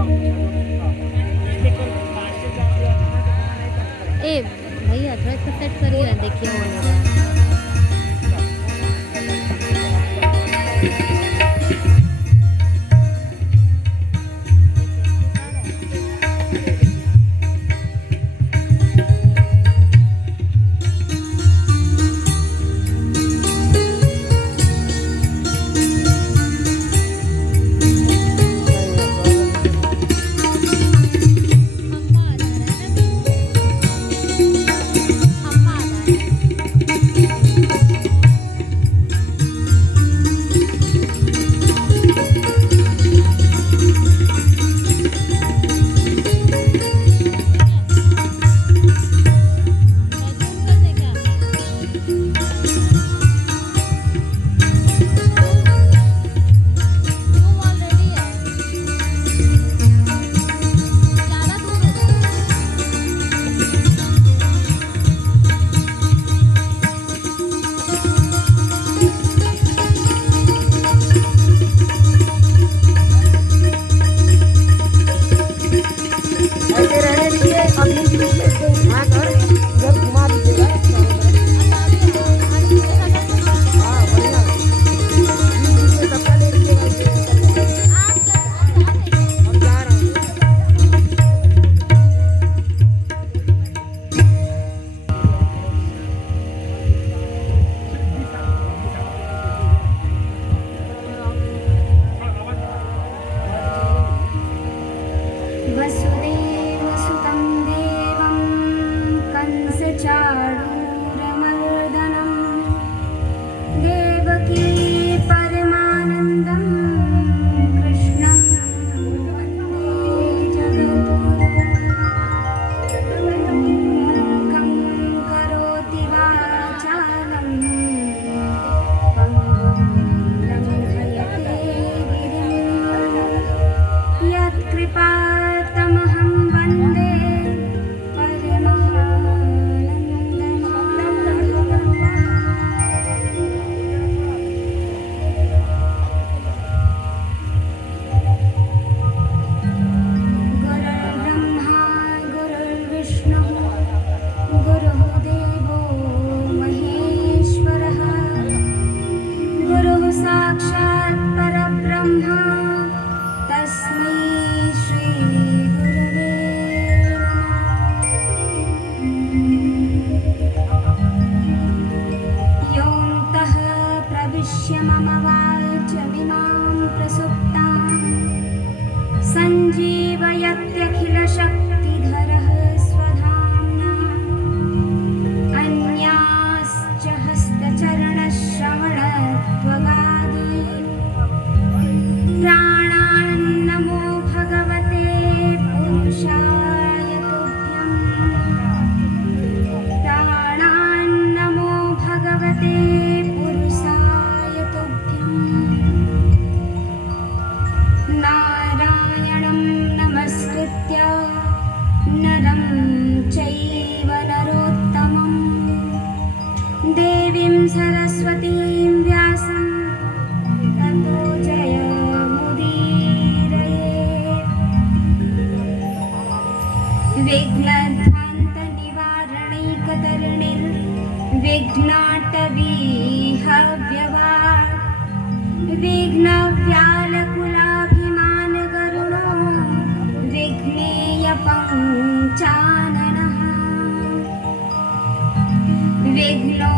ए भैया थोड़ा इसका सेट करिए, देखिए होने वाला है। वसुदेवसुतं देवं कंसचाणूरमर्दनं देवकी परमानन्दं कृष्णं वन्दे जगद्गुरुं मूकं करोति वाचालं पङ्गुं लङ्घयते गिरिं यत्कृपातमहं वन्दे गुरुर्ब्रह्मा गुरुर्विष्णुः गुरुः देवो महेश्वरः गुरुः साक्षात् परब्रह्म तस्मै श्री गुरवे नमः। योऽन्तः प्रविश्य मम वाचमिमां प्रसुप्तां सञ्जीवयत्यखिलशक्तिधरः स्वधाम्ना अन्याश्च हस्तचरणश्रवणत्वगादीन् प्राणान्नमो भगवते पुरुषाय तुभ्यं प्राणान्नमो भगवते पुरुषाय तुभ्यं नारायणं नमस्कृत्य नरं चैव नरोत्तमं देवीं सरस्वतीं व्यासं ततो विघ्नाटवीहव्यवाट् विघ्नव्यालकुलाभिमानगरुणो विघ्नेयपञ्चाननः विघ्नो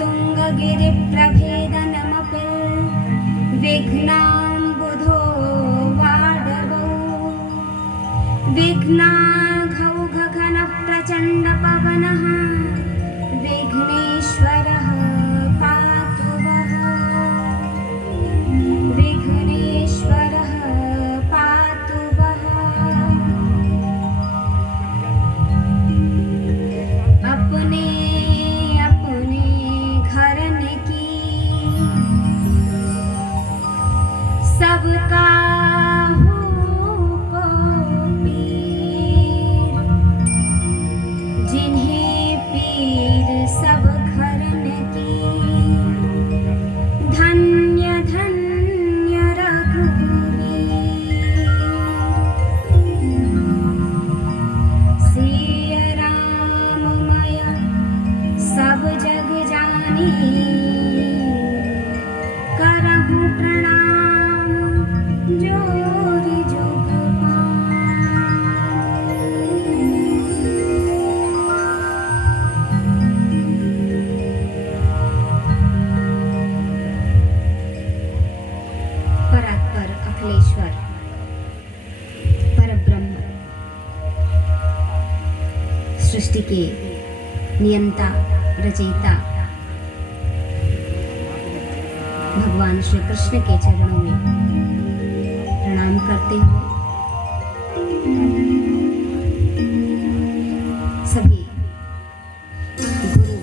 तुङ्गगिरिप्रभेदनमपि विघ्नाम्बुधो वाडवौ विघ्नाघौघघनप्रचण्डपवनः विघ्नेश्वरः पातु वः विघ्नेश्वरः पातु वः। अपने अपने घरन की सबका करहु प्रणाम जोरि जुग परात्पर अखिलेश्वर परब्रह्म सृष्टि के नियंता रचयिता भगवान श्री कृष्ण के चरणों में प्रणाम करते हुए सभी गुरु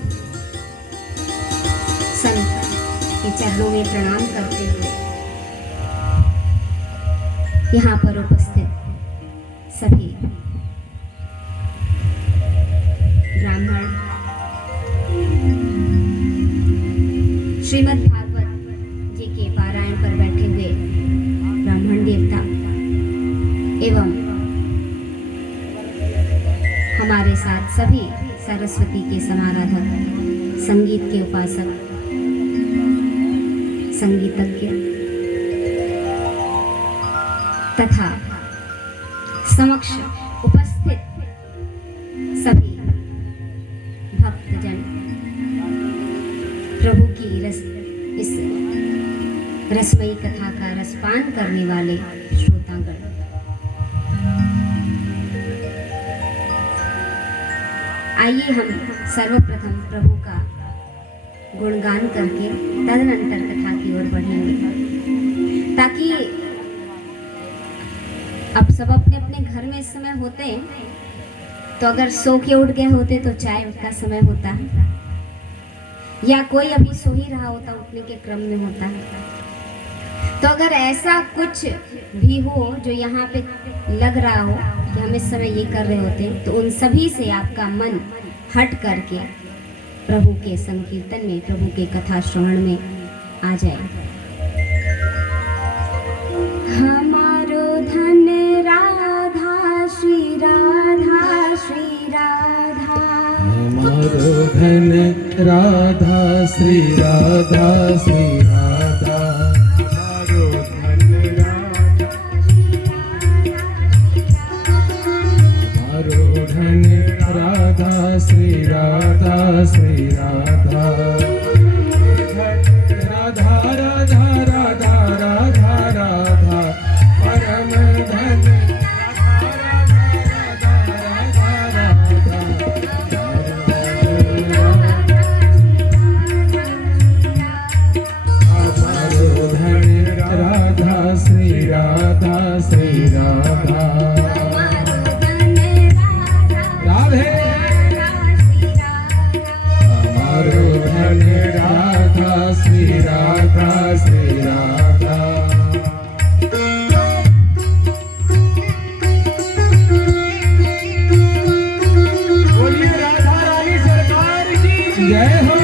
संत के चरणों में प्रणाम करते हुए यहाँ पर उपस्थित सभी ब्राह्मण श्रीमद् भागवत जी के पारायण पर बैठे हुए ब्राह्मण देवता एवं हमारे साथ सभी सरस्वती के समाराधक, संगीत के उपासक, संगीतज्ञ तथा समक्ष उपस्थित सभी भक्तजन, प्रभु की इस रसमयी कथा का रसपान करने वाले श्रोतागण, आइए हम सर्वप्रथम प्रभु का गुणगान करके तदनंतर कथा की ओर बढ़ेंगे, ताकि अब सब अपने अपने घर में इस समय होते हैं, तो अगर सो के उठ गए होते तो चाय का समय होता, या कोई अभी सो ही रहा होता, उठने के क्रम में होता। तो अगर ऐसा कुछ भी हो जो यहाँ पे लग रहा हो कि हम इस समय ये कर रहे होते, तो उन सभी से आपका मन हट करके प्रभु के संकीर्तन में, प्रभु के कथा श्रवण में आ जाए। हमारो धन राधा श्री राधा श्री राधा, हमारो धन राधा श्री राधा श्री राधा, हमारो धन राधा श्री राधा श्री राधा, राधा राधा राधा राधा राधा परम धन श्री राधा श्री राधा, राधे हमारो धन राधा श्री राधा श्री राधा। बोलिए राधा रानी सरकार की जय हो।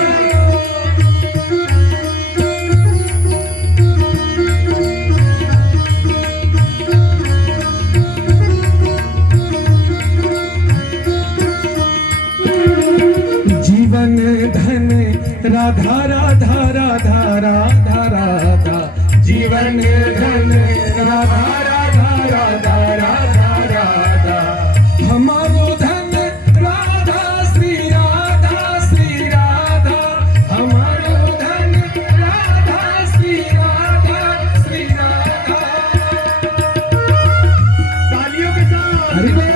जीवन धन राधा राधा राधा राधा राधा, जीवन धन राधा राधा राधा राधा राधा, हमारो धन राधा श्री राधा श्री राधा, हमारो धन राधा श्री राधा श्री राधा। तालियों के साथ हरि बोल।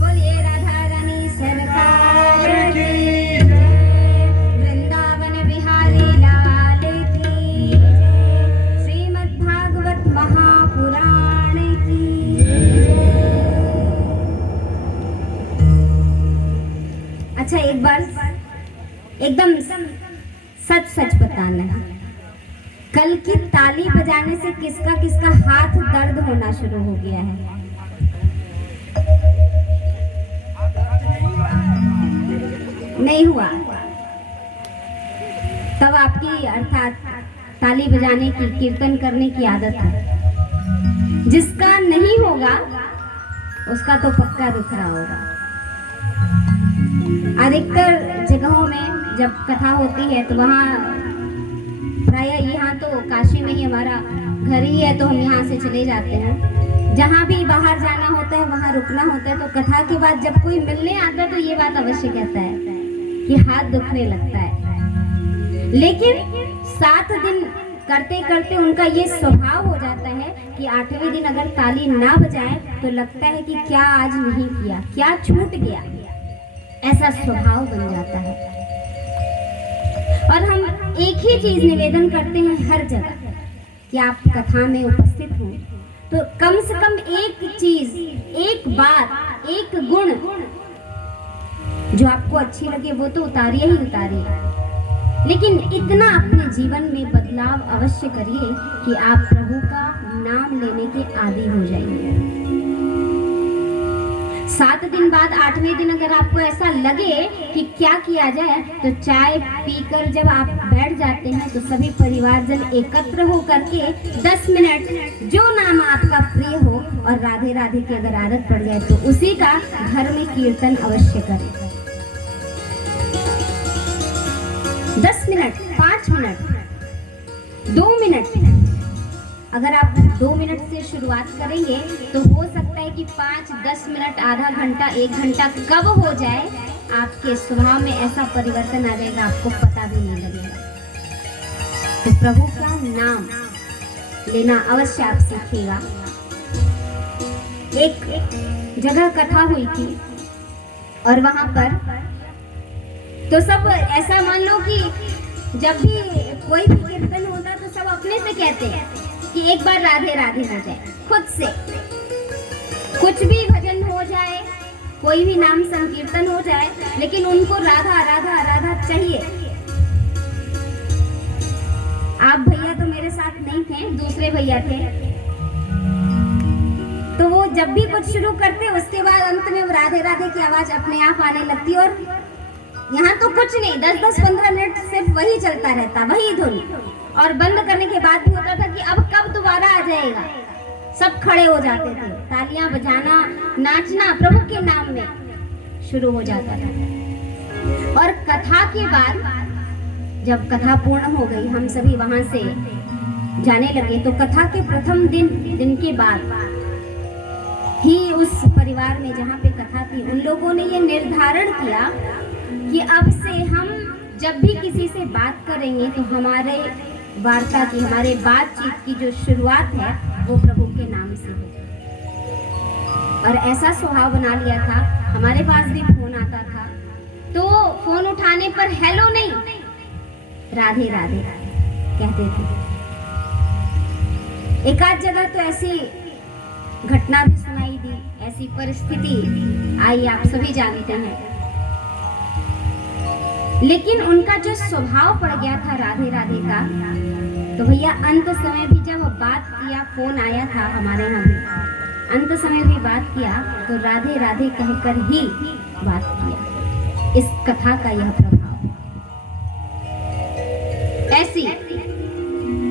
बोलिए राधा रानी सरकार की जय। वृंदावन बिहारी लाल की जय। श्रीमद् भागवत महापुराण की जय। अच्छा, एक बार एकदम सच सच बताना है, कल की ताली बजाने से किसका किसका हाथ दर्द होना शुरू हो गया है? नहीं हुआ? तब आपकी अर्थात ताली बजाने की, कीर्तन करने की आदत है। जिसका नहीं होगा उसका तो पक्का दुख रहा होगा। अधिकतर जगहों में जब कथा होती है तो वहाँ प्रायः, यहाँ तो काशी में ही हमारा घर ही है तो हम यहाँ से चले जाते हैं। जहाँ भी बाहर जाना होता है वहाँ रुकना होता है, तो कथा के बाद जब कोई मिलने आता है तो ये बात अवश्य कहता है कि हाथ दुखने लगता है। लेकिन 7 दिन करते करते उनका ये स्वभाव हो जाता है कि 8वें दिन अगर ताली ना बजाए तो लगता है कि क्या आज नहीं किया, क्या छूट गया, ऐसा स्वभाव बन जाता है। और हम एक ही चीज निवेदन करते हैं हर जगह कि आप कथा में उपस्थित हों तो कम से कम एक चीज, एक बात, एक गुण जो आपको अच्छी लगे वो तो उतारिए ही उतारिए, लेकिन इतना अपने जीवन में बदलाव अवश्य करिए कि आप प्रभु का नाम लेने के आदी हो जाइए। 7 दिन बाद 8वें दिन अगर आपको ऐसा लगे कि क्या किया जाए तो चाय पीकर जब आप बैठ जाते हैं तो सभी परिवारजन एकत्र हो करके 10 मिनट जो नाम आपका प्रिय हो और राधे राधे की अगर आदत पड़ जाए तो उसी का घर में कीर्तन अवश्य करें। 10 मिनट, 5 मिनट, 2 मिनट, अगर आप 2 मिनट से शुरुआत करेंगे तो हो सकता है कि 5-10 मिनट, आधा घंटा, 1 घंटा कब हो जाए आपके स्वभाव में ऐसा परिवर्तन आ जाएगा आपको पता भी नहीं लगेगा। तो प्रभु का नाम लेना अवश्य आप सीखिएगा। एक जगह कथा हुई थी और वहां पर तो सब ऐसा मान लो कि जब भी कोई भी कीर्तन होता तो सब अपने से कहते हैं कि एक बार राधे राधे हो जाए, खुद से कुछ भी भजन हो जाए, कोई भी नाम संकीर्तन हो जाए, लेकिन उनको राधा राधा राधा चाहिए। आप भैया तो मेरे साथ नहीं थे, दूसरे भैया थे, तो वो जब भी कुछ शुरू करते उसके बाद अंत में राधे राधे की आवाज अपने आप आने लगती और यहाँ तो कुछ नहीं, 10-15 मिनट सिर्फ वही चलता रहता, वही धुन, और बंद करने के बाद भी होता था कि अब कब दोबारा आ जाएगा। सब खड़े हो जाते थे, तालियां बजाना, नाचना प्रभु के नाम में शुरू हो जाता था। और कथा के बाद जब कथा पूर्ण हो गई, हम सभी वहां से जाने लगे, तो कथा के प्रथम दिन के बाद ही उस परिवार में जहाँ पे कथा थी उन लोगों ने ये निर्धारण किया कि अब से हम जब भी किसी से बात करेंगे तो हमारे वार्ता की, हमारे बातचीत की जो शुरुआत है वो प्रभु के नाम से हो। और ऐसा स्वभाव बना लिया था, हमारे पास भी फोन आता था तो फोन उठाने पर हेलो नहीं, राधे राधे कहते थे। एक आध जगह तो ऐसी घटना भी सुनाई दी, ऐसी परिस्थिति आई, आप सभी जानते हैं। लेकिन उनका जो स्वभाव पड़ गया था राधे राधे का, तो भैया अंत समय भी जब बात किया, फोन आया था हमारे यहाँ भी, अंत समय भी बात किया तो राधे राधे कहकर ही बात किया। इस कथा का यह प्रभाव, ऐसी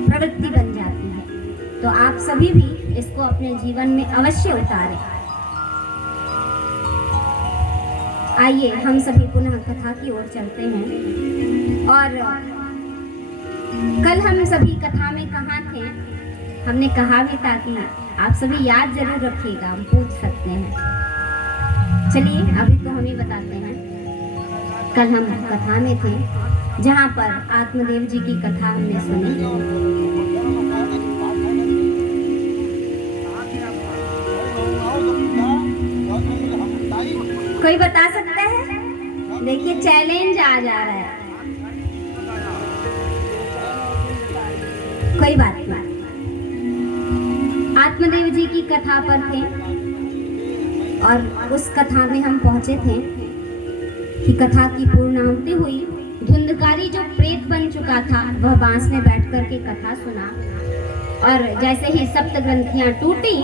प्रवृत्ति बन जाती है। तो आप सभी भी इसको अपने जीवन में अवश्य उतारें। आइए हम सभी पुनः कथा की ओर चलते हैं और कल हम सभी कथा में कहाँ थे? हमने कहा भी था कि आप सभी याद जरूर रखिएगा, हम पूछ सकते हैं। चलिए अभी तो हम ही बताते हैं। कल हम कथा में थे जहाँ पर आत्मदेव जी की कथा हमने सुनी। कोई बता सकता है? देखिए चैलेंज आ जा रहा है। कोई बात नहीं। आत्मदेव जी की कथा पर थे और उस कथा में हम पहुंचे थे कि कथा की पूर्णाहुति हुई। धुंधकारी जो प्रेत बन चुका था वह बांस में बैठ कर के कथा सुना और जैसे ही सप्त ग्रंथियां टूटी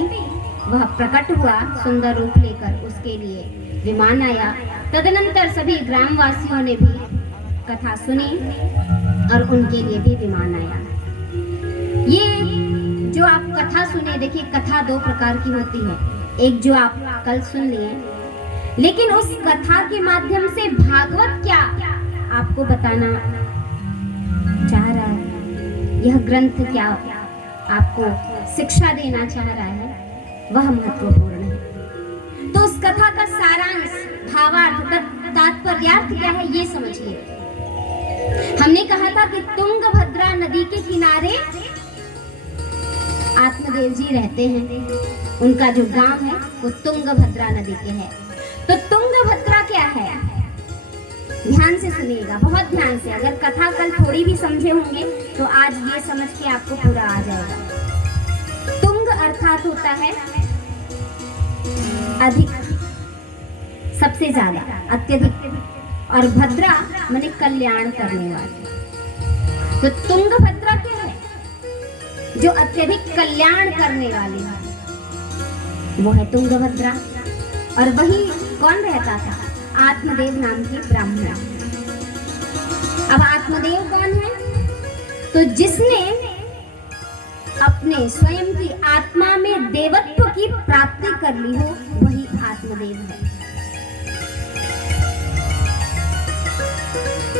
वह प्रकट हुआ सुंदर रूप लेकर। उसके लिए विमान आया। तदनंतर सभी ग्रामवासियों ने भी कथा सुनी और उनके लिए भी विमान आया। ये जो आप कथा सुने, देखिए कथा दो प्रकार की होती है। एक जो आप कल सुन लिए, लेकिन उस कथा के माध्यम से भागवत क्या आपको बताना चाह रहा है, यह ग्रंथ क्या आपको शिक्षा देना चाह रहा है, वह महत्वपूर्ण है। तो उस कथा का सारांश, भावार्थ, तात्पर्यार्थ क्या है, ये समझिए। हमने कहा था कि तुंगभद्रा नदी के किनारे आत्मदेव जी रहते हैं। उनका जो गांव है वो तुंगभद्रा नदी के है। तो तुंगभद्रा क्या है? ध्यान से सुनिएगा, बहुत ध्यान से। अगर कथा कल थोड़ी भी समझे होंगे तो आज ये समझ के आपको पूरा आ जाएगा। तुंग अर्थात होता है अधिक, सबसे ज्यादा, अत्यधिक, और भद्रा माने कल्याण करने वाले। तो तुंगभद्रा क्या है? जो अत्यधिक कल्याण करने वाले है वो है तुंगभद्रा। और वही कौन रहता था? आत्मदेव नाम के ब्राह्मण। अब आत्मदेव कौन है? तो जिसने अपने स्वयं की आत्मा में देवत्व की प्राप्ति कर ली हो वही आत्मदेव है।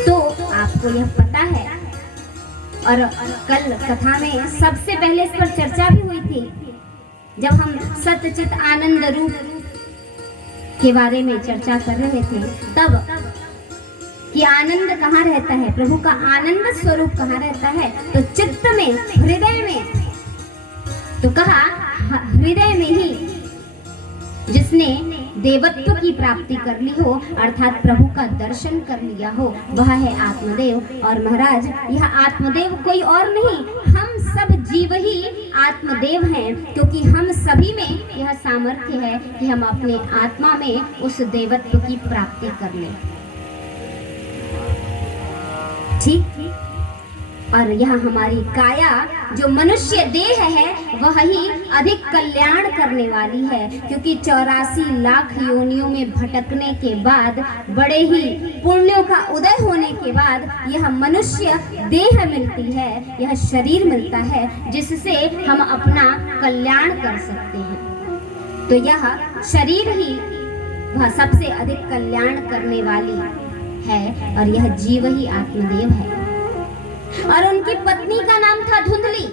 तो आपको यह पता है, और कल कथा में सबसे पहले इस पर चर्चा भी हुई थी जब हम सतचित आनंद रूप के बारे में चर्चा कर रहे थे, तब कि आनंद कहाँ रहता है, प्रभु का आनंद स्वरूप कहाँ रहता है? तो चित्त में, हृदय में। तो कहा हृदय में ही जिसने देवत्व की प्राप्ति कर ली हो, अर्थात प्रभु का दर्शन कर लिया हो, वह है आत्मदेव। और महाराज यह आत्मदेव कोई और नहीं, हम सब जीव ही आत्मदेव हैं, क्योंकि हम सभी में यह सामर्थ्य है कि हम अपने आत्मा में उस देवत्व की प्राप्ति कर लें। ठीक। और यह हमारी काया जो मनुष्य देह है वह ही अधिक कल्याण करने वाली है, क्योंकि 84 लाख योनियों में भटकने के बाद, बड़े ही पुण्यों का उदय होने के बाद यह मनुष्य देह मिलती है, यह शरीर मिलता है जिससे हम अपना कल्याण कर सकते हैं। तो यह शरीर ही वह सबसे अधिक कल्याण करने वाली है और यह जीव ही आत्मदेव है। और उनकी पत्नी का नाम था धुंधली।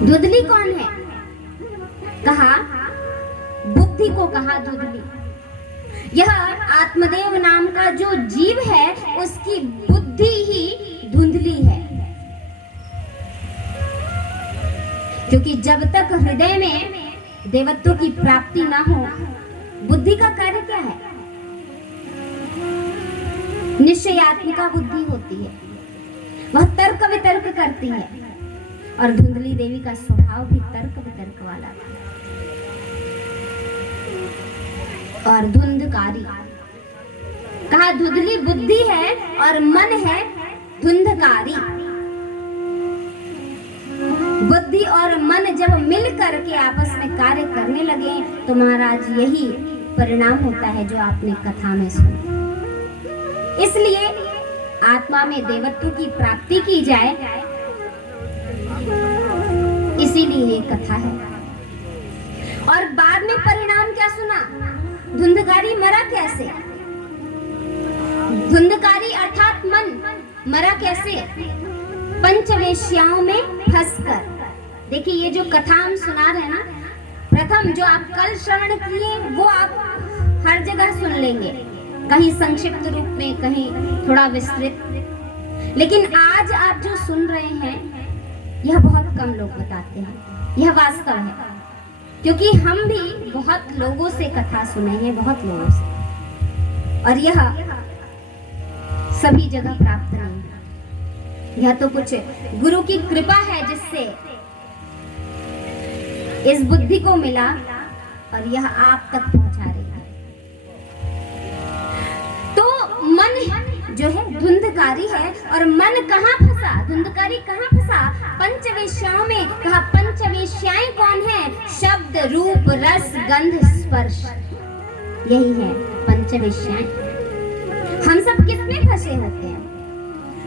धुंधली कौन है? कहा बुद्धि को कहा धुंधली। यह आत्मदेव नाम का जो जीव है उसकी बुद्धि ही धुंधली है, क्योंकि जब तक हृदय में देवत्व की प्राप्ति ना हो, बुद्धि का कार्य क्या है? निश्चयात्मिका बुद्धि होती है, वह तर्क वितर्क करती है। और धुंधली देवी का स्वभाव भी तर्क वितर्क वाला था। और धुंधकारी कहा धुंधली बुद्धि है और मन है धुंधकारी। बुद्धि और मन जब मिल करके आपस में कार्य करने लगे तो महाराज यही परिणाम होता है जो आपने कथा में सुना। इसलिए आत्मा में देवत्व की प्राप्ति की जाए, इसीलिए ये कथा है। और बाद में परिणाम क्या सुना? धुंधकारी मरा कैसे? धुंधकारी अर्थात मन मरा कैसे? पंचवेश्याओं में फंसकर। देखिए ये जो कथा हम सुना रहे हैं ना, प्रथम जो आप कल श्रवण किए वो आप हर जगह सुन लेंगे, कहीं संक्षिप्त रूप में, कहीं थोड़ा विस्तृत। लेकिन आज आप जो सुन रहे हैं यह बहुत कम लोग बताते हैं, यह वास्तव है, क्योंकि हम भी बहुत लोगों से कथा सुने हैं, बहुत लोगों से, और यह सभी जगह प्राप्त नहीं है। यह तो कुछ गुरु की कृपा है जिससे इस बुद्धि को मिला और यह आप तक पहुंचा रही है। तो मन जो है धुंधकारी है, और मन कहाँ फंसा, धुंधकारी कहाँ फंसा? पंचवेश्याओं में। कहा पंचवेश्याएं कौन है? शब्द, रूप, रस, गंध, स्पर्श, यही है पंचवेश्याएं। हम सब किसमें फंसे होते हैं?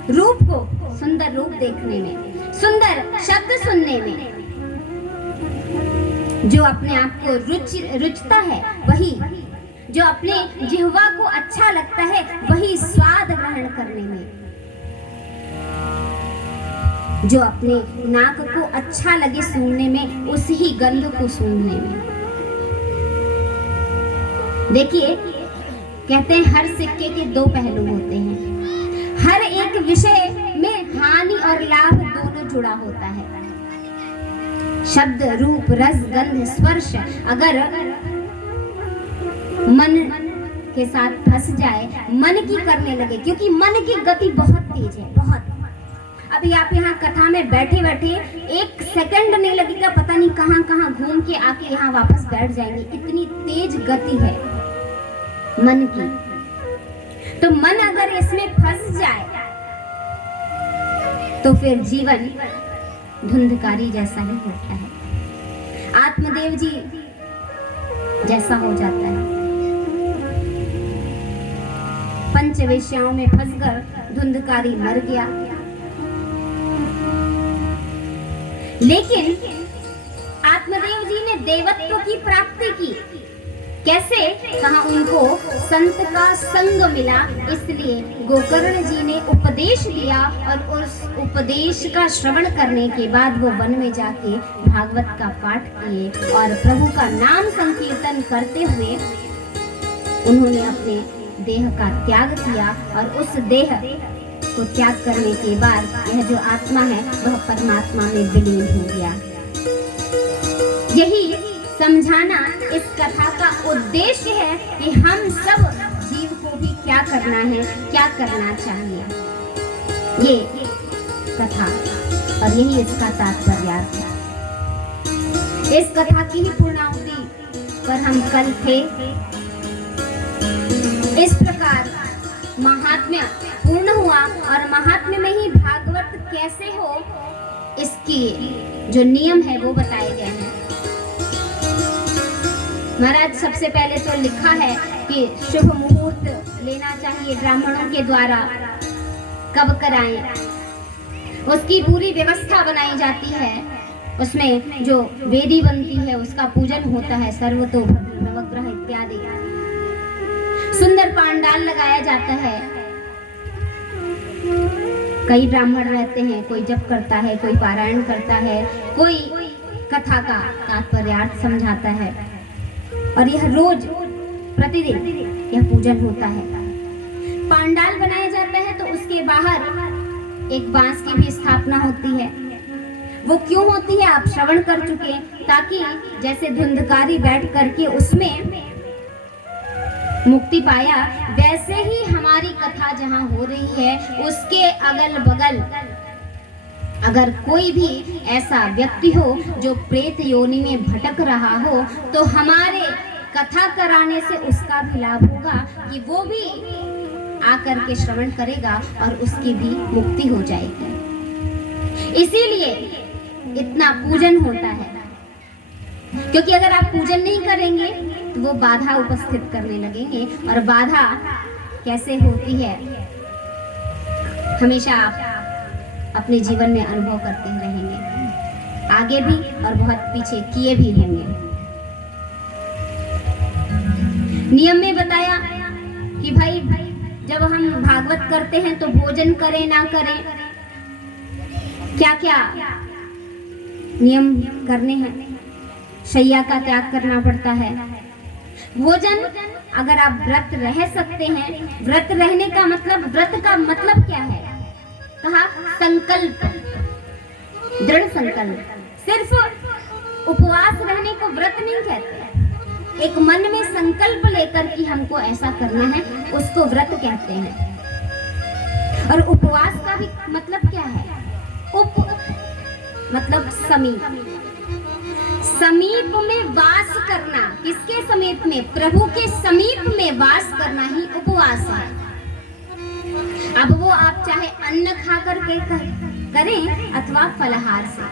रूप को, सुंदर रूप देखने में, सुंदर शब्द सुनने में, जो अपने आप को रुचता है वही, जो अपने जिह्वा को अच्छा लगता है वही स्वाद ग्रहण करने में, जो अपने नाक को अच्छा लगे सूंघने में उसी ही गंध को सूंघने में। देखिए कहते हैं हर सिक्के के दो पहलू होते हैं, हर एक विषय में हानि और लाभ दोनों जुड़ा होता है। शब्द, रूप, रस, गंध, स्पर्श अगर मन के साथ फंस जाए, मन की करने लगे, क्योंकि मन की गति बहुत तेज है, बहुत। अभी आप यहाँ कथा में बैठे बैठे एक सेकंड नहीं लगेगा, पता नहीं कहाँ कहाँ घूम के आके यहाँ वापस बैठ जाएंगे, इतनी तेज गति है मन की। तो मन अगर इसमें फंस जाए तो फिर जीवन धुंधकारी जैसा ही होता है, आत्मदेव जी जैसा हो जाता है। पंचवेश्याओं में फंसकर धुंधकारी मर गया। लेकिन आत्मदेव जी ने देवत्व की प्राप्ति की। कैसे? कहा उनको संत का संग मिला, इसलिए गोकर्ण जी ने उपदेश दिया, और उस उपदेश का श्रवण करने के बाद वो वन में जाके भागवत का पाठ किए और प्रभु का नाम संकीर्तन करते हुए उन्होंने अपने देह का त्याग किया, और उस देह को त्याग करने के बाद यह जो आत्मा है वह परमात्मा में विलीन हो गया। यही समझाना इस कथा का उद्देश्य है कि हम सब जीव को भी क्या करना है, क्या करना चाहिए, ये कथा, और यही इसका तात्पर्यार्थ है। इस कथा की ही पूर्णाहुति पर हम कल थे। इस प्रकार महात्म्य पूर्ण हुआ, और महात्म्य में ही भागवत कैसे हो इसकी जो नियम है वो बताए गए हैं। महाराज सबसे पहले तो लिखा है कि शुभ मुहूर्त लेना चाहिए ब्राह्मणों के द्वारा, कब कराएं, उसकी पूरी व्यवस्था बनाई जाती है। उसमें जो वेदी बनती है उसका पूजन होता है, सर्वतोभावी नवग्रह इत्यादि, सुंदर पांडाल लगाया जाता है। कई ब्राह्मण रहते हैं, कोई जप करता है, कोई पारायण करता है, कोई कथा का तात्पर्यार्थ समझाता है, और यह रोज प्रतिदिन यह पूजन होता है। पांडाल बनाया जाता है तो उसके बाहर एक बांस की भी स्थापना होती है। वो क्यों होती है आप श्रवण कर चुके, ताकि जैसे धुंधकारी बैठ करके उसमें मुक्ति पाया, वैसे ही हमारी कथा जहाँ हो रही है उसके अगल बगल अगर कोई भी ऐसा व्यक्ति हो जो प्रेत योनि में भटक रहा हो, तो हमारे कथा कराने से उसका भी लाभ होगा कि वो भी आकर के श्रवण करेगा और उसकी भी मुक्ति हो जाएगी। इसीलिए इतना पूजन होता है, क्योंकि अगर आप पूजन नहीं करेंगे तो वो बाधा उपस्थित करने लगेंगे, और बाधा कैसे होती है हमेशा आप अपने जीवन में अनुभव करते रहेंगे, आगे भी और बहुत पीछे किए भी होंगे। नियम में बताया कि भाई जब हम भागवत करते हैं तो भोजन करें ना करें, क्या क्या नियम करने हैं। शैया का त्याग करना पड़ता है। भोजन, अगर आप व्रत रह सकते हैं, व्रत रहने का मतलब, व्रत का मतलब क्या है? कहा संकल्प, दृढ़ संकल्प। सिर्फ उपवास रहने को व्रत नहीं कहते। एक मन में संकल्प लेकर कि हमको ऐसा करना है, उसको व्रत कहते हैं। और उपवास का भी मतलब क्या है? उप मतलब समीप, समीप में वास करना। किसके समीप में? प्रभु के समीप में वास करना ही उपवास है। अब वो आप चाहे अन्न खा करके करें अथवा फलाहार से।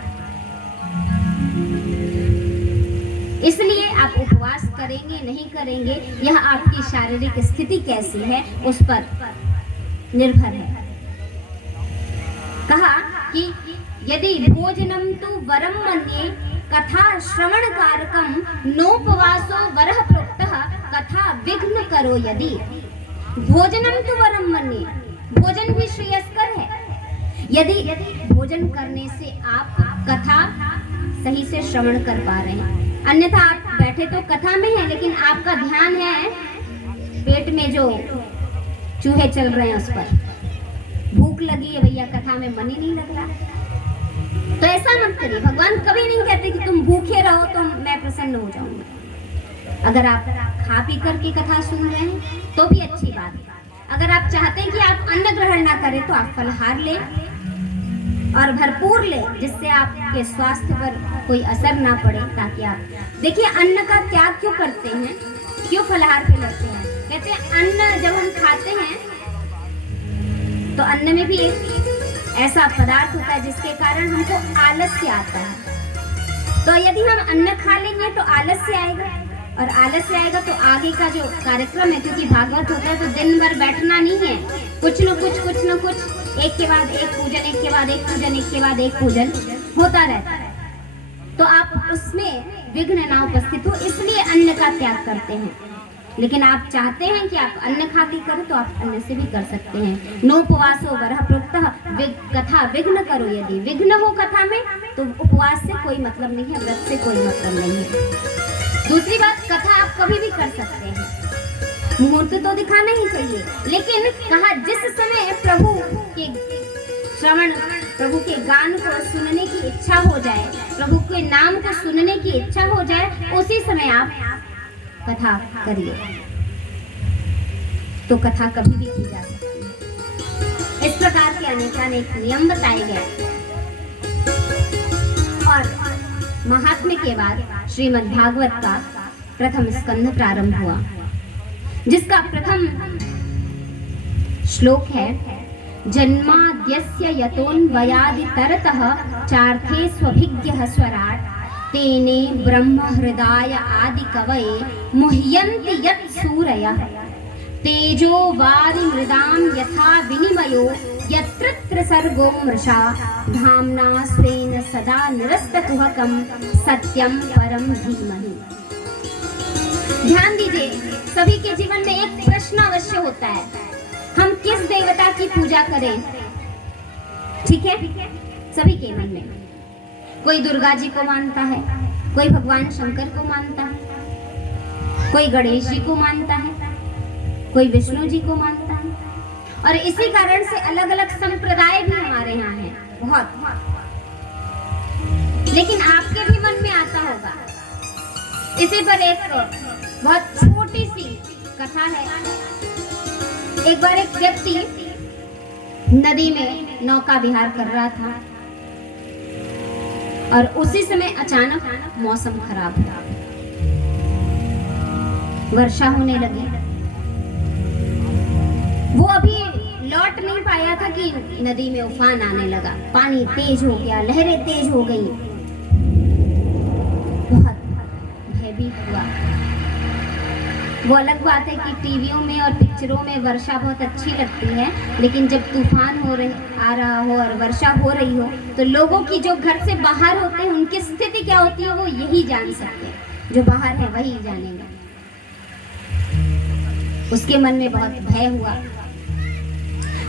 इसलिए आप उपवास करेंगे नहीं करेंगे, यह आपकी शारीरिक स्थिति कैसी है उस पर निर्भर है। कहा कि यदि भोजनम तु वरम मन्ये कथा श्रवण कारकम नोपवासो वरः प्रोक्तः कथा विघ्न करो यदि। भोजनम तु वरम मन्ये, भोजन भी श्रेयस्कर है। यदि भोजन करने से आप कथा सही से श्रवण कर पा रहे हैं, अन्यथा आप बैठे तो कथा में हैं लेकिन आपका ध्यान है पेट में जो चूहे चल रहे हैं उस पर। भूख लगी है भैया, कथा में मन ही नहीं लग रहा, तो ऐसा मत करिए। भगवान कभी नहीं कहते कि तुम भूखे रहो तो मैं प्रसन्न हो जाऊंगा। अगर आप खा पी करके कथा सुन रहे हैं तो भी अच्छी बात है। अगर आप चाहते हैं कि आप अन्न ग्रहण ना करें तो आप फलाहार लें और भरपूर लें, जिससे आपके स्वास्थ्य पर कोई असर ना पड़े। ताकि आप देखिए, अन्न का त्याग क्यों करते हैं, क्यों फलाहार पे लेते हैं? कहते हैं अन्न जब हम खाते हैं तो अन्न में भी एक ऐसा पदार्थ होता है जिसके कारण हमको आलस्य आता है। तो यदि हम अन्न खा लेंगे तो आलस्य आएगा, और आलस्य आएगा तो आगे का जो कार्यक्रम है, क्योंकि भागवत होता है तो दिन भर बैठना नहीं है, कुछ न कुछ एक के बाद एक पूजन, एक के बाद एक पूजन, एक के बाद एक पूजन होता रहता है। तो आप उसमें विघ्न ना उपस्थित हो, इसलिए अन्न का त्याग करते हैं। लेकिन आप चाहते हैं कि आप अन्न खा के करो तो आप अन्न से भी कर सकते हैं। नोपवासो वरः प्रोक्तः कथा विघ्न करो यदि। विघ्न हो कथा में तो उपवास से कोई मतलब नहीं है, व्रत से कोई मतलब नहीं है। दूसरी बात, कथा आप कभी भी कर सकते हैं, मुहूर्त तो दिखाना ही चाहिए। लेकिन कहा जिस समय प्रभु के श्रवण, प्रभु के गान को सुनने की इच्छा हो जाए, प्रभु के नाम को सुनने की इच्छा हो जाए, उसी समय आप कथा करिए। तो कथा कभी भी की जा सकती है। इस प्रकार के अनेकानेक नियम बताए गए। और महात्म्य के बाद श्रीमद् भागवत का प्रथम स्कंध प्रारंभ हुआ, जिसका प्रथम श्लोक है जन्माद्यस्य यतोऽन्वयादितरतः चार्थे स्वभिज्ञः स्वराट् तेने ब्रह्म हृदय आदि कवये मुह्यन्ति यत् सूरयः तेजो वारि मृदां यथा विनिमयो यत्र त्रिसर्गो मृषा धाम्ना स्वेन सदा निरस्तकुहकं सत्यं परं धीमहि। ध्यान दीजिए, सभी के जीवन में एक प्रश्न अवश्य होता है, हम किस देवता की पूजा करें? ठीक है, सभी के मन में कोई दुर्गा जी को मानता है, कोई भगवान शंकर को मानता है, कोई गणेश जी को मानता है, कोई विष्णु जी को मानता है। और इसी कारण से अलग अलग संप्रदाय भी हमारे यहाँ हैं बहुत। लेकिन आपके भी मन में आता होगा। इसी पर एक बहुत छोटी सी कथा है। एक बार एक व्यक्ति नदी में नौका विहार कर रहा था और उसी समय अचानक मौसम खराब हुआ, वर्षा होने लगी। वो अभी लौट नहीं पाया था कि नदी में उफान आने लगा, पानी तेज हो गया, लहरें तेज हो गई, बहुत भयभीत हुआ। वो अलग बात है कि टीवियों में और पिक्चरों में वर्षा बहुत अच्छी लगती है, लेकिन जब तूफान आ रहा हो और वर्षा हो रही हो तो लोगों की जो घर से बाहर होते हैं उनकी स्थिति क्या होती है वो यही जान सकते हैं, जो बाहर है वही जानेंगे। उसके मन में बहुत भय हुआ।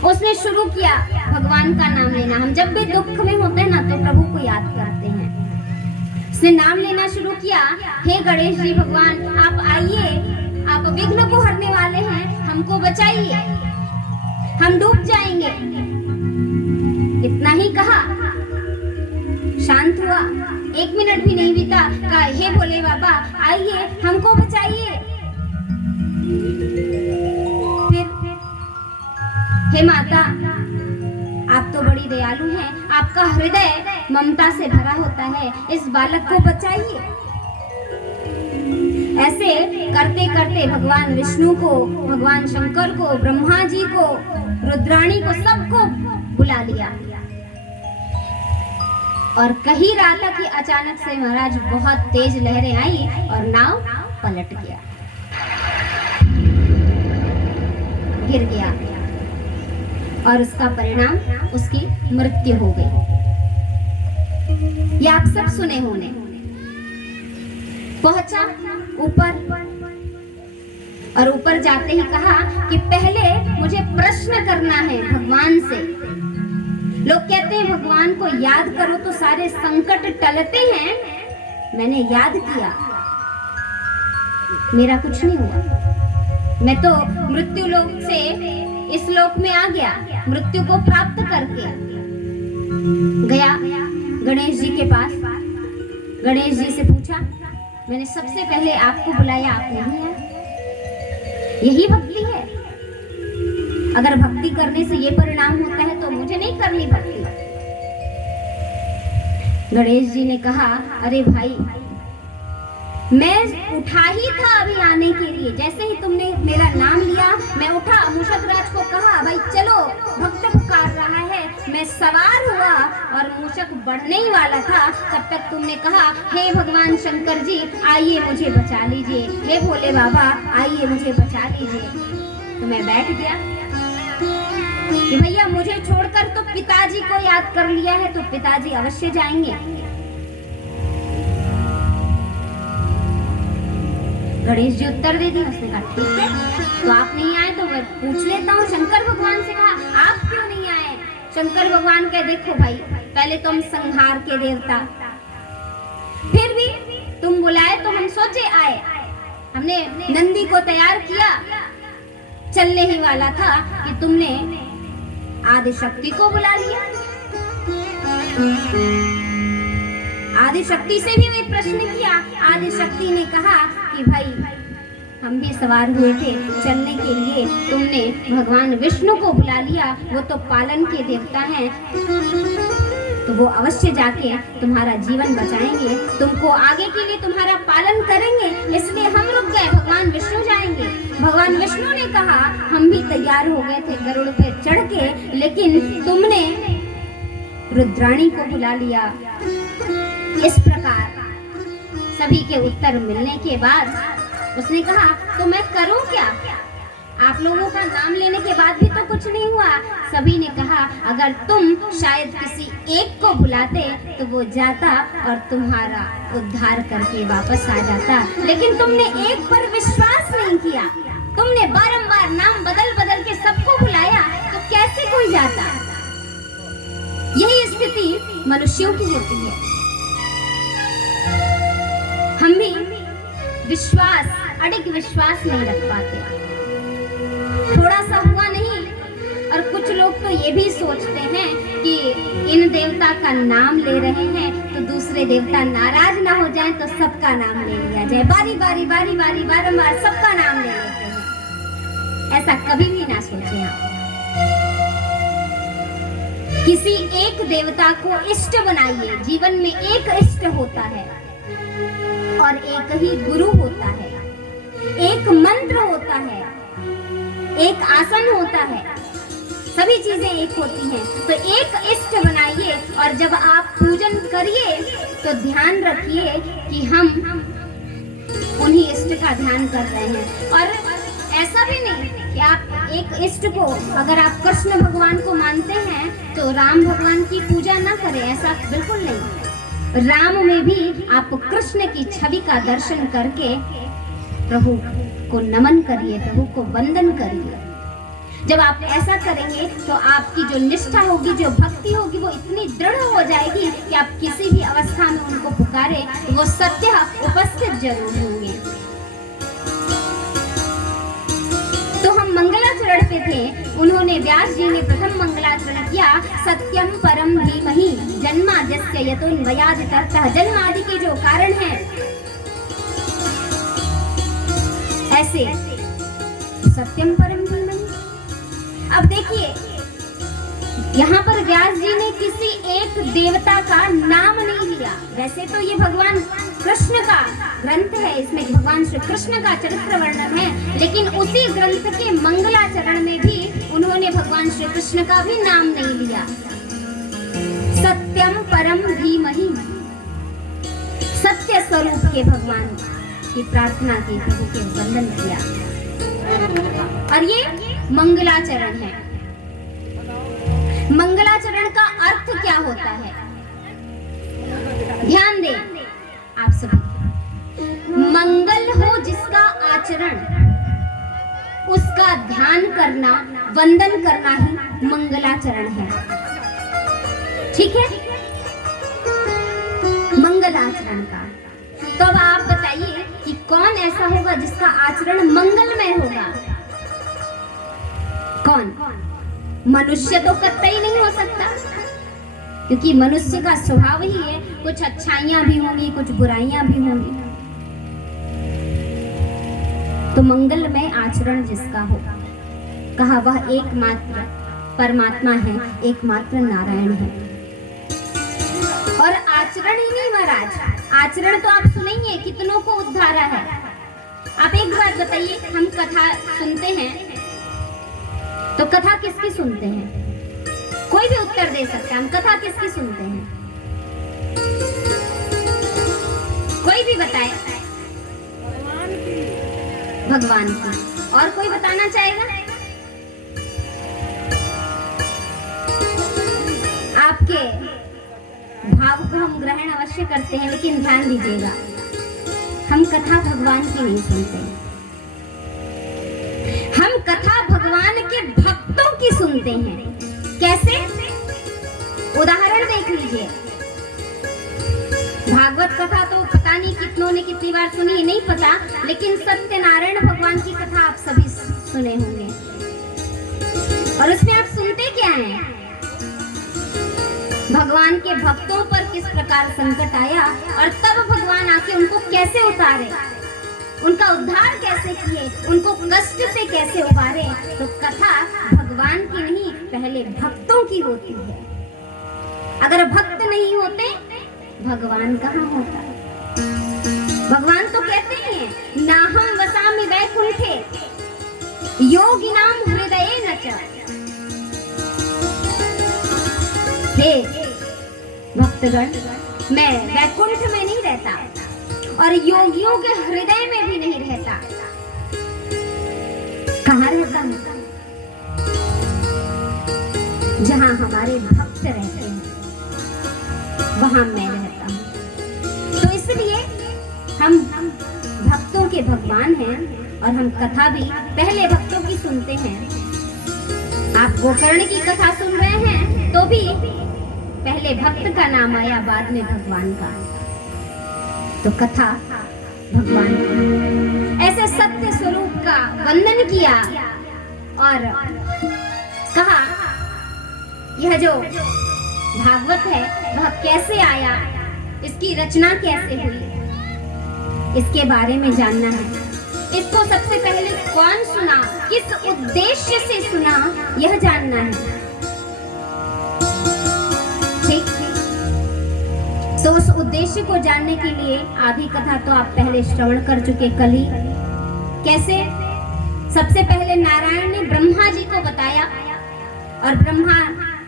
उसने शुरू किया भगवान का नाम लेना। हम जब भी दुख में होते हैं उसने नाम लेना शुरू किया, हे गणेश जी भगवान आप आइए, आप विघ्न को हरने वाले हैं, हमको बचाइए, हम डूब जाएंगे। इतना ही कहा, शांत हुआ, 1 मिनट भी नहीं बीता, कहा हे भोले बाबा आइए हमको बचाइए। फिर हे माता आप तो बड़ी दयालु हैं, आपका हृदय ममता से भरा होता है, इस बालक को बचाइए। ऐसे करते करते भगवान विष्णु को, भगवान शंकर को, ब्रह्मा जी को, रुद्राणी को, सबको बुला लिया और कही रहा था कि अचानक से महाराज बहुत तेज लहरें आई और नाव पलट गया, गिर गया और उसका परिणाम उसकी मृत्यु हो गई। ये आप सब सुने होंगे। पहुंचा ऊपर और ऊपर जाते ही कहा कि पहले मुझे प्रश्न करना है भगवान से। लोग कहते हैं भगवान को याद करो तो सारे संकट टलते हैं, मैंने याद किया, मेरा कुछ नहीं हुआ, मैं तो मृत्यु लोक से इस लोक में आ गया, मृत्यु को प्राप्त करके गया गणेश जी के पास। गणेश जी से पूछा, मैंने सबसे पहले आपको बुलाया, आप नहीं आए, यही भक्ति है। अगर भक्ति करने से ये परिणाम होता है तो मुझे नहीं करनी भक्ति। गणेश जी ने कहा, अरे भाई मैं उठा ही था अभी आने के लिए, जैसे ही तुमने मेरा नाम लिया मैं उठा, मूषक राज को कहा भाई चलो भक्त पुकार रहा है, मैं सवार हुआ और मूषक बढ़ने ही वाला था, तब तक तुमने कहा हे भगवान शंकर जी आइए मुझे बचा लीजिए, हे भोले बाबा आइए मुझे बचा लीजिए। तो मैं बैठ गया कि भैया मुझे छोड़कर तो पिताजी को याद कर लिया है तो पिताजी अवश्य जाएंगे। गणेश जी उत्तर दे दिया, उसने कहा ठीक है, तो आप नहीं आए तो मैं पूछ लेता हूँ। शंकर भगवान से कहा आप क्यों नहीं आए? शंकर भगवान कहे देखो भाई, पहले तो हम संहार के देवता, फिर भी तुम बुलाए तो हम सोचे आए, हमने नंदी को तैयार किया, चलने ही वाला था कि तुमने आदि शक्ति को बुला लिया। आदि शक्ति से भी मैं प्रश्न किया, आदि शक्ति ने कहा कि भाई हम भी सवार हुए थे चलने के लिए, तुमने भगवान विष्णु को बुला लिया, वो तो पालन के देवता हैं, तो वो अवश्य जाके तुम्हारा जीवन बचाएंगे, तुमको आगे के लिए तुम्हारा पालन करेंगे, इसलिए हम रुक गए, भगवान विष्णु जाएंगे। भगवान विष्णु ने कहा हम भी तैयार हो गए थे गरुड़ पे चढ़ के, लेकिन तुमने रुद्राणी को बुला लिया। इस प्रकार सभी के उत्तर मिलने के बाद उसने कहा तो मैं करूं क्या? आप लोगों का नाम लेने के बाद भी तो कुछ नहीं हुआ। सभी ने कहा अगर तुम शायद किसी एक को बुलाते तो वो जाता और तुम्हारा उद्धार करके वापस आ जाता, लेकिन तुमने एक पर विश्वास नहीं किया, तुमने बारंबार नाम बदल बदल के सबको बुलाया, तो कैसे कोई जाता? यही स्थिति मनुष्यों की होती है। हम भी विश्वास, अडिग विश्वास नहीं रख पाते, थोड़ा सा हुआ नहीं। और कुछ लोग तो ये भी सोचते हैं कि इन देवता का नाम ले रहे हैं तो दूसरे देवता नाराज ना हो जाएं तो सबका नाम ले लिया जाए, बारी बारी बारी बारी बारंबार सबका नाम ले लेते हैं। ऐसा कभी भी ना सोचें आप। किसी एक देवता को इष्ट बनाइए, जीवन में एक इष्ट होता है और एक ही गुरु होता है, एक मंत्र होता है, एक आसन होता है, सभी चीजें एक होती हैं। तो एक इष्ट बनाइए और जब आप पूजन करिए तो ध्यान रखिए कि हम उन्हीं इष्ट का ध्यान कर रहे हैं। और ऐसा भी नहीं कि आप एक इष्ट को, अगर आप कृष्ण भगवान को मानते हैं तो राम भगवान की पूजा ना करें, ऐसा बिल्कुल नहीं। राम में भी आप कृष्ण की छवि का दर्शन करके प्रभु को नमन करिए, प्रभु को वंदन करिए। जब आप ऐसा करेंगे तो आपकी जो निष्ठा होगी, जो भक्ति होगी, वो इतनी दृढ़ हो जाएगी कि आप किसी भी अवस्था में उनको पुकारे तो वो सत्य उपस्थित जरूर होंगे। तो हम मंगलाचरण पे थे। उन्होंने, व्यास जी ने प्रथम मंगलाचरण किया, सत्यम परम धीमहि जन्माद्यस्य यतोऽन्वयादितरतः। जन्म आदि के जो कारण हैं, ऐसे सत्यम परम धीमहि। अब देखिए, यहाँ पर व्यास जी ने किसी एक देवता का नाम नहीं लिया। वैसे तो ये भगवान कृष्ण का ग्रंथ है, इसमें भगवान श्री कृष्ण का चरित्र वर्णन है, लेकिन उसी ग्रंथ के मंगलाचरण में भी उन्होंने भगवान श्री कृष्ण का भी नाम नहीं लिया। सत्यम परम धीमहि, सत्य स्वरूप के भगवान की प्रार्थना की, प्रभु के वंदन किया। और ये मंगलाचरण है। मंगलाचरण का अर्थ क्या होता है? ध्यान दें आप सभी। मंगल हो जिसका आचरण, उसका ध्यान करना, वंदन करना ही मंगलाचरण है। ठीक है, मंगलाचरण का। तो अब आप बताइए कि कौन ऐसा होगा जिसका आचरण मंगलमय होगा? कौन? मनुष्य तो कतई नहीं हो सकता, क्योंकि मनुष्य का स्वभाव ही है, कुछ अच्छाइयां भी होंगी, कुछ बुराइयां भी होंगी। तो मंगलमय आचरण जिसका होगा, कहा वह एकमात्र परमात्मा है, एकमात्र नारायण है। और आचरण ही नहीं महाराज, आचरण तो आप सुनेंगे कितनों को उद्धारा है। आप एक बात बताइए, हम कथा सुनते हैं तो कथा किसकी सुनते हैं? कोई भी उत्तर दे सकता है। हम कथा किसकी सुनते हैं? कोई भी बताए। भगवान की। और कोई बताना चाहेगा? आपके भाव को हम ग्रहण अवश्य करते हैं, लेकिन ध्यान दीजिएगा, हम कथा भगवान की नहीं सुनते, हम कथा भगवान के भक्तों की सुनते हैं। कैसे? उदाहरण देख लीजिए। भागवत कथा तो पता नहीं कितनों ने कितनी बार सुनी, नहीं पता, लेकिन सत्यनारायण भगवान की कथा आप सभी सुने होंगे। और उसमें आप सुनते क्या हैं? भगवान के भक्तों पर किस प्रकार संकट आया और तब भगवान आके उनको कैसे उतारे, उनका उद्धार कैसे किए, उनको कष्ट से कैसे उबारे। तो कथा भगवान की नहीं, पहले भक्तों की होती है। अगर भक्त नहीं होते, भगवान कहाँ होता? भगवान तो कहते हैं, नाहम वसामि वैकुंठे योगिनाम हृदये नच। हे भक्तगण, मैं वैकुंठ में नहीं रहता और योगियों के हृदय में भी नहीं रहता। कहाँ रहता हूँ? जहाँ हमारे भक्त रहते हैं, वहां मैं रहता हूँ। तो इसलिए हम भक्तों के भगवान हैं और हम कथा भी पहले भक्तों की सुनते हैं। आप गोकर्ण की कथा सुन रहे हैं तो भी पहले भक्त का नाम आया, बाद में भगवान का। तो कथा भगवान की। ऐसे सत्य स्वरूप का वंदन किया और कहा, यह जो भागवत है वह कैसे आया, इसकी रचना कैसे हुई, इसके बारे में जानना है। इसको सबसे पहले कौन सुना, किस उद्देश्य से सुना, यह जानना है। ठीक, तो उस उद्देश्य को जानने के लिए आधी कथा तो आप पहले श्रवण कर चुके कल ही। कैसे? सबसे पहले नारायण ने ब्रह्मा जी को बताया और ब्रह्मा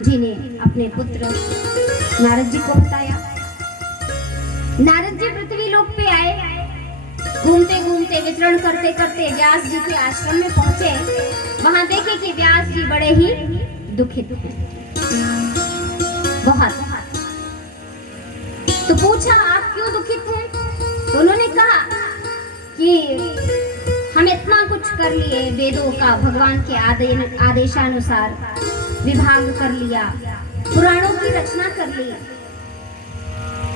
जी ने अपने पुत्र नारद जी को बताया। नारद जी पृथ्वी लोक पे आए, घूमते घूमते विचरण करते करते व्यास जी के आश्रम में पहुंचे। वहां देखे कि व्यास जी बड़े ही दुखित हैं, बहुत। तो पूछा, आप क्यों दुखित हैं? तो उन्होंने कहा कि हम इतना कुछ कर लिए, वेदों का भगवान के आदेशानुसार विभाग कर लिया, पुराणों की रचना कर ली,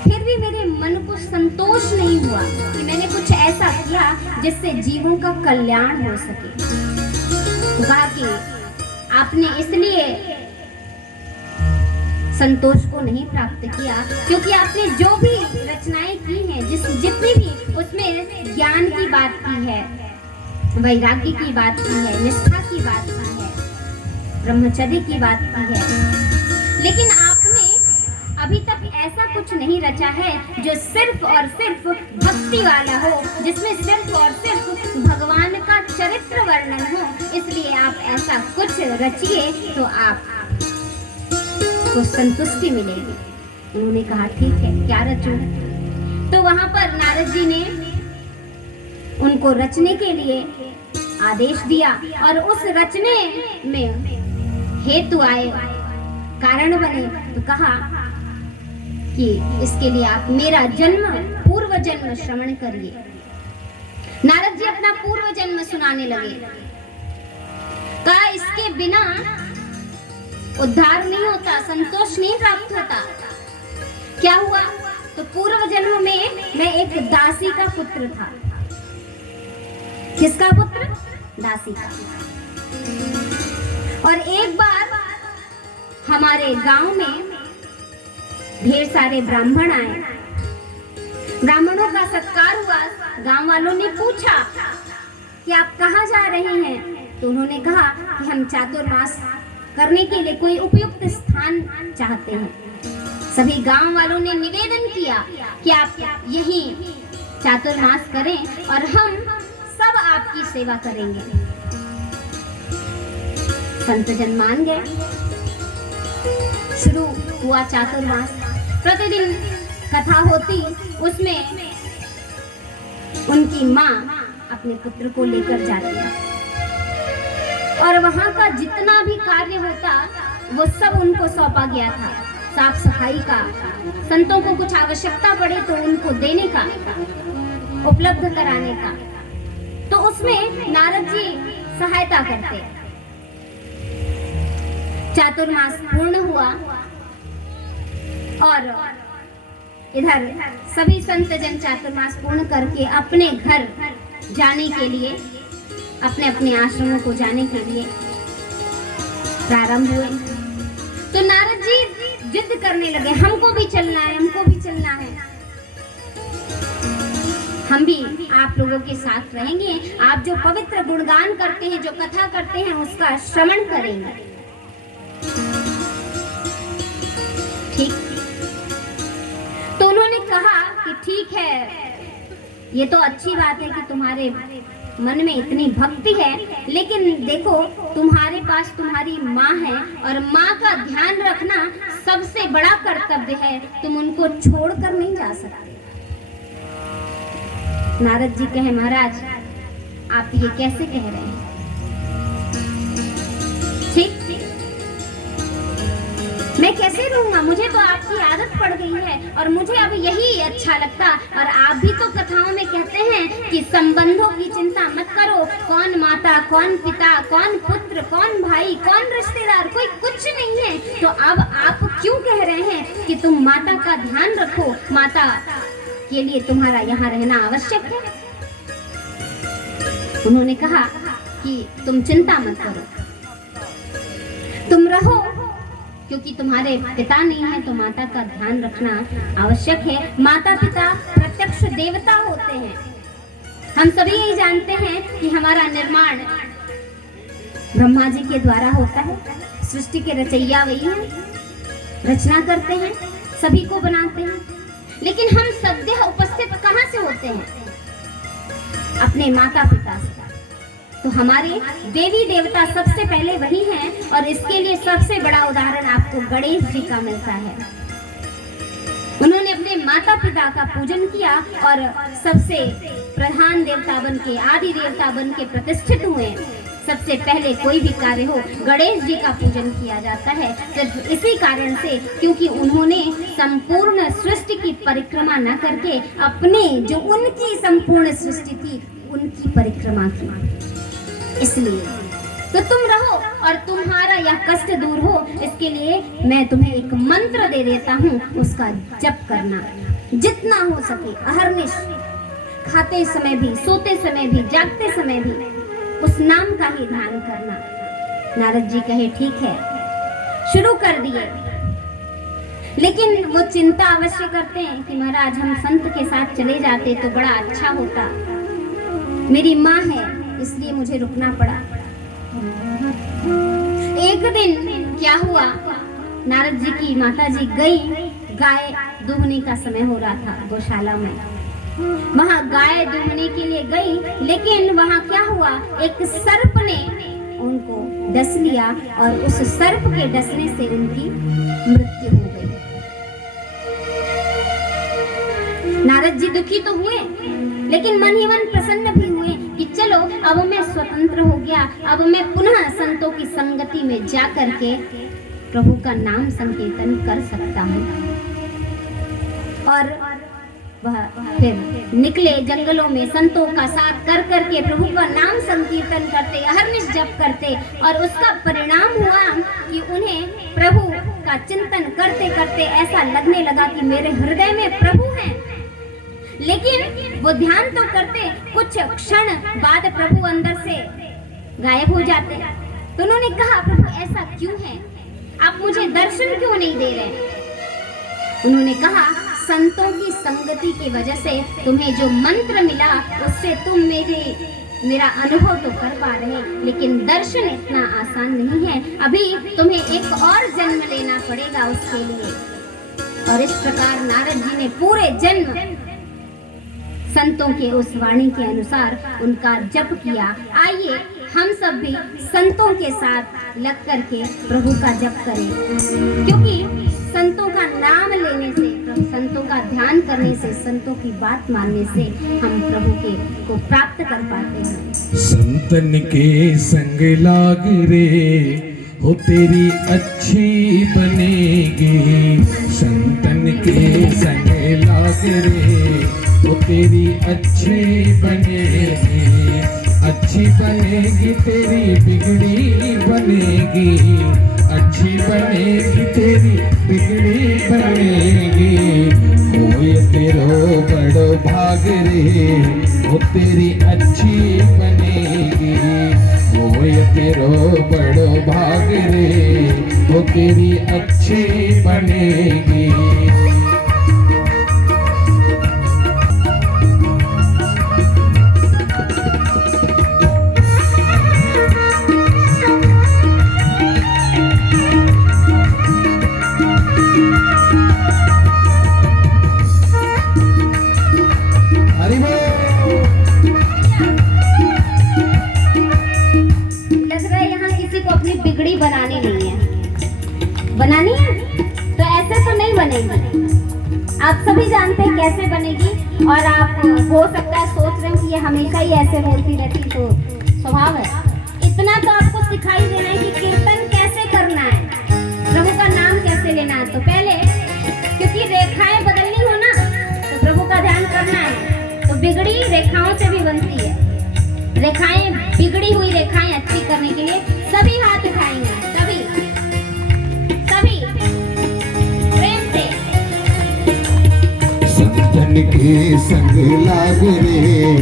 फिर भी मेरे मन को संतोष नहीं हुआ कि मैंने कुछ ऐसा किया जिससे जीवों का कल्याण हो सके। कहा कि आपने इसलिए संतोष को नहीं प्राप्त किया क्योंकि आपने जो भी रचनाएं की हैं, जितनी भी उसमें ज्ञान की बात की है, वैराग्य की बात की है, निष्ठा की बात की है, ब्रह्मचर्य की बात की है, लेकिन आपने अभी तक ऐसा कुछ नहीं रचा है जो सिर्फ और सिर्फ भक्ति वाला हो, जिसमें सिर्फ और सिर्फ भगवान का चरित्र वर्णन हो। इसलिए आप ऐसा कुछ रचिए तो आपको संतुष्टि मिलेगी। उन्होंने कहा ठीक है, क्या रचूं? तो वहां पर नारद जी ने उनको रचने के लिए आदेश दिया और उस रचने में हेतु आए, कारण बने। तो कहा कि इसके लिए आप मेरा पूर्व जन्म श्रवण करिए। नारद जी अपना पूर्व जन्म सुनाने लगे। कहा इसके बिना उद्धार नहीं होता, संतोष नहीं प्राप्त होता। क्या हुआ? तो पूर्व जन्म में मैं एक दासी का पुत्र था। किसका पुत्र? दासी का। और एक बार हमारे गांव में ढेर सारे ब्राह्मण आए, ब्राह्मणों का सत्कार हुआ। गांव वालों ने पूछा कि आप कहाँ जा रहे हैं? तो उन्होंने कहा कि हम चातुर्मास करने के लिए कोई उपयुक्त स्थान चाहते हैं। सभी गांव वालों ने निवेदन किया कि आप यहीं चातुर्मास करें और हम सब आपकी सेवा करेंगे। संतजन मान गए। शुरू हुआ चातुर्मास। प्रतिदिन कथा होती, उसमें उनकी माँ अपने पुत्र को लेकर जाती और वहां का जितना भी कार्य होता वो सब उनको सौंपा गया था। साफ सफाई का, संतों को कुछ आवश्यकता पड़े तो उनको देने का, उपलब्ध कराने का, तो उसमें नारद जी सहायता करते। चातुर्मास पूर्ण हुआ और इधर सभी संत जन चातुर्मास पूर्ण करके अपने घर जाने के लिए, अपने अपने आश्रमों को जाने के लिए प्रारंभ हुए। तो नारद जी जिद करने लगे, हमको भी चलना है, हमको भी चलना है, हम भी आप लोगों के साथ रहेंगे। आप जो पवित्र गुणगान करते हैं, जो कथा करते हैं, उसका श्रवण करेंगे। ठीक। तो उन्होंने कहा कि ठीक है, ये तो अच्छी बात है कि तुम्हारे मन में इतनी भक्ति है, लेकिन देखो तुम्हारे पास तुम्हारी माँ है और माँ का ध्यान रखना सबसे बड़ा कर्तव्य है, तुम उनको छोड़कर नहीं जा सकते। नारद जी कहे, महाराज आप ये कैसे कह रहे हैं? ठीक, मैं कैसे रहूंगा? मुझे तो आपकी आदत पड़ गई है और मुझे अब यही अच्छा लगता। और आप भी तो कथाओं में कहते हैं कि संबंधों की चिंता मत करो, कौन माता, कौन पिता, कौन पुत्र, कौन भाई, कौन रिश्तेदार, कोई कुछ नहीं है। तो अब आप क्यों कह रहे हैं कि तुम माता का ध्यान रखो, माता के लिए तुम्हारा यहाँ रहना आवश्यक है? उन्होंने कहा कि तुम चिंता मत करो, तुम रहो, क्योंकि तुम्हारे पिता नहीं है तो माता का ध्यान रखना आवश्यक है। माता पिता प्रत्यक्ष देवता होते हैं। हम सभी यही जानते हैं कि हमारा निर्माण ब्रह्मा जी के द्वारा होता है। सृष्टि के रचयिया वही हैं, रचना करते हैं, सभी को बनाते हैं। लेकिन हम सद्य उपस्थित कहाँ से होते हैं? अपने माता पिता से। तो हमारे देवी देवता सबसे पहले वही हैं और इसके लिए सबसे बड़ा उदाहरण आपको गणेश जी का मिलता है। उन्होंने अपने माता पिता का पूजन किया और सबसे प्रधान देवता बन के, आदि देवता बन के प्रतिष्ठित हुए। सबसे पहले कोई भी कार्य हो, गणेश जी का पूजन किया जाता है, सिर्फ इसी कारण से क्योंकि उन्होंने संपूर्ण सृष्टि की परिक्रमा न करके अपने जो उनकी संपूर्ण सृष्टि थी उनकी परिक्रमा की। इसलिए तो तुम रहो और तुम्हारा यह कष्ट दूर हो, इसके लिए मैं तुम्हें एक मंत्र दे देता हूँ, उसका जप करना जितना हो सके अहर्निश, खाते समय भी, सोते समय भी, जागते समय भी उस नाम का ही ध्यान करना। नारद जी कहे ठीक है, शुरू कर दिए। लेकिन वो चिंता अवश्य करते हैं कि महाराज हम संत के साथ चले जाते तो बड़ा अच्छा होता, मेरी माँ है इसलिए मुझे रुकना पड़ा। एक दिन क्या हुआ, नारद जी की माता जी गई, गाय दूहने का समय हो रहा था गौशाला में, वहां गाय दूहने के लिए गई, लेकिन वहां क्या हुआ, एक सर्प ने उनको डस लिया और उस सर्प के डसने से उनकी मृत्यु हो गई। नारद जी दुखी तो हुए, लेकिन मन ही मन प्रसन्न भी हुए कि चलो अब मैं स्वतंत्र हो गया, अब मैं पुनः संतों की संगति में जा करके प्रभु का नाम संकीर्तन कर सकता हूँ। और वह फिर निकले जंगलों में, संतों का साथ कर करके प्रभु का नाम संकीर्तन करते, अहर्निश जप करते, और उसका परिणाम हुआ कि उन्हें प्रभु का चिंतन करते करते ऐसा लगने लगा कि मेरे हृदय में प्रभु हैं। लेकिन वो ध्यान तो करते, कुछ क्षण बाद प्रभु अंदर से गायब हो जाते। तो उन्होंने कहा प्रभु ऐसा क्यों है, आप मुझे दर्शन क्यों नहीं दे रहे? उन्होंने कहा संतों की संगति की वजह से तुम्हें जो मंत्र मिला उससे तुम मेरा अनुभव तो कर पा रहे, लेकिन दर्शन इतना आसान नहीं है, अभी तुम्हें एक और जन्म लेना पड़ेगा उसके लिए। और इस प्रकार नारद जी ने पूरे जन्म संतों के उस वाणी के अनुसार उनका जप किया। आइए हम सब भी संतों के साथ लग करके प्रभु का जप करें, क्योंकि संतों का नाम लेने से, संतों का ध्यान करने से, संतों की बात मानने से हम प्रभु के को प्राप्त कर पाते हैं। संतन के संग लाग रे हो तेरी अच्छी बनेगी, संतन के संग लाग रे हो तेरी अच्छी बनेगी, अच्छी बनेगी तेरी बिगड़ी बनेगी, अच्छी बनेगी तेरी बिगड़ी बनेगी। होए तेरो बड़ो भाग रे वो तेरी अच्छी बनेगी, होए तेरो बड़ो भाग रे वो तेरी अच्छी बनेगी। बनानी नहीं है, बनानी है तो ऐसे तो नहीं बनेगी। आप सभी जानते हैं कैसे बनेगी, और आप हो सकता है सोच रहे हो कि ये हमेशा ही ऐसे बोलती रहती, तो स्वभाव है। इतना तो आपको सिखाई देना है कि कीर्तन कैसे करना है, प्रभु का नाम कैसे लेना है। तो पहले क्योंकि रेखाएं बदलनी हो ना, तो प्रभु का ध्यान करना है, तो बिगड़ी रेखाओं से भी बनती है। रेखाएं, बिगड़ी हुई रेखाएं अच्छी करने के लिए सभी हाथ उठाएंगे, सभी प्रेम से। संतन के संग लाग रे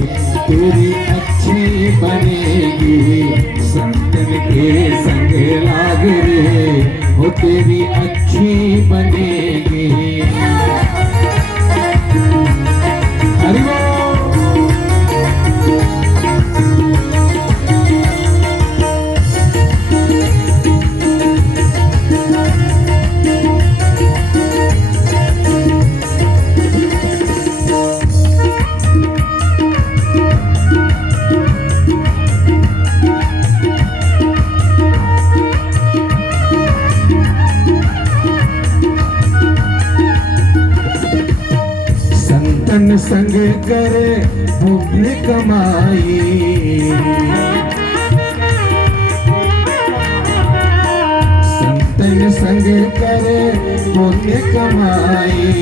तेरी अच्छी बनेगी, संतन के संग लाग रे वो तेरी अच्छी बनेगी। हरि बोल। संग करे पुण्य कमाई, संतन संग करे पुण्य कमाई,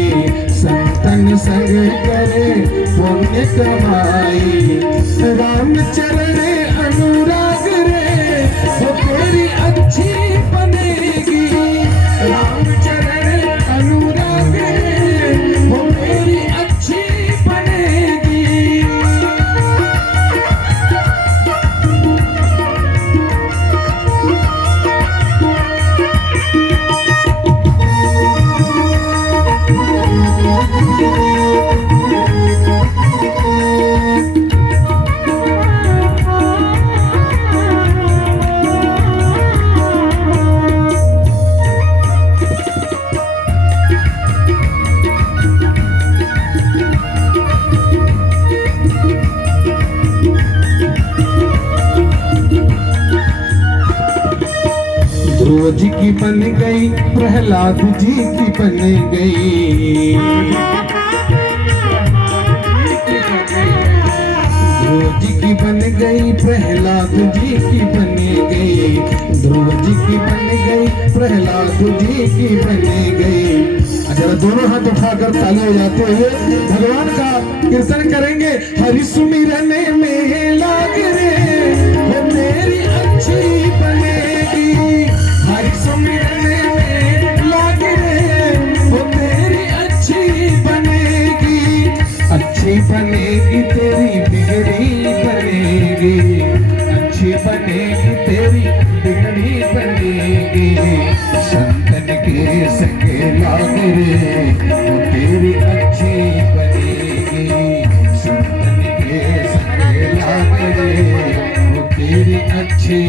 संतन संग करे पुण्य कमाई। राम चरण अनुराग रे वो तेरी अच्छी बनेगी, राम चरण अनुराग रे वो तेरी अच्छी बनेगी। ध्रुव जी की बन गई, प्रहलाद जी की बन गई, ध्रुव जी की बन गई, प्रहलाद जी की बन गई, ध्रुव जी की बन गई, प्रहलाद जी की बन गई। जरा दोनों हाथ उठाकर ताली हो जाते हुए भगवान का कीर्तन करेंगे। हरि सुमिरन में लाग रे वो तेरी अच्छी बनेगी, हरि सुमिरन में लाग रे वो तेरी अच्छी बनेगी, अच्छी बनेगी तेरी बिगड़ी बनेगी, अच्छी बनेगी तेरी बिगड़ी बनेगी। संतन के संग लाग रे वो तेरी अच्छी बनेगी, संतन के संग लाग रे वो तेरी अच्छी